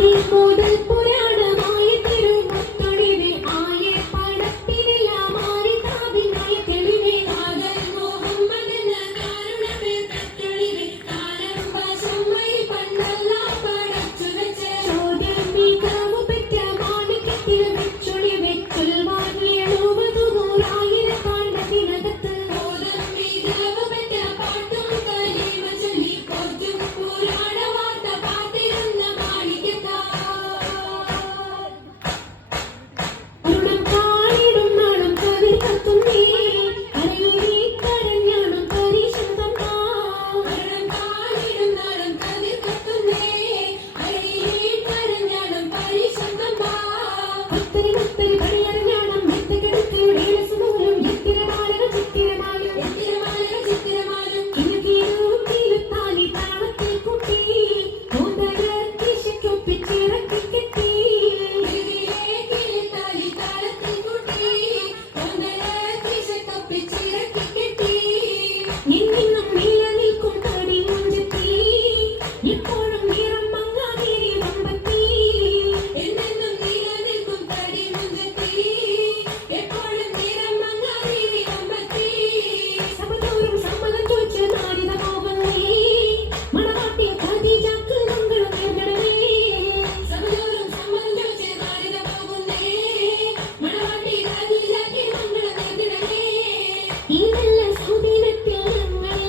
British model police. ഇതെല്ലാം സുദിനത്തിൽ ഞങ്ങൾ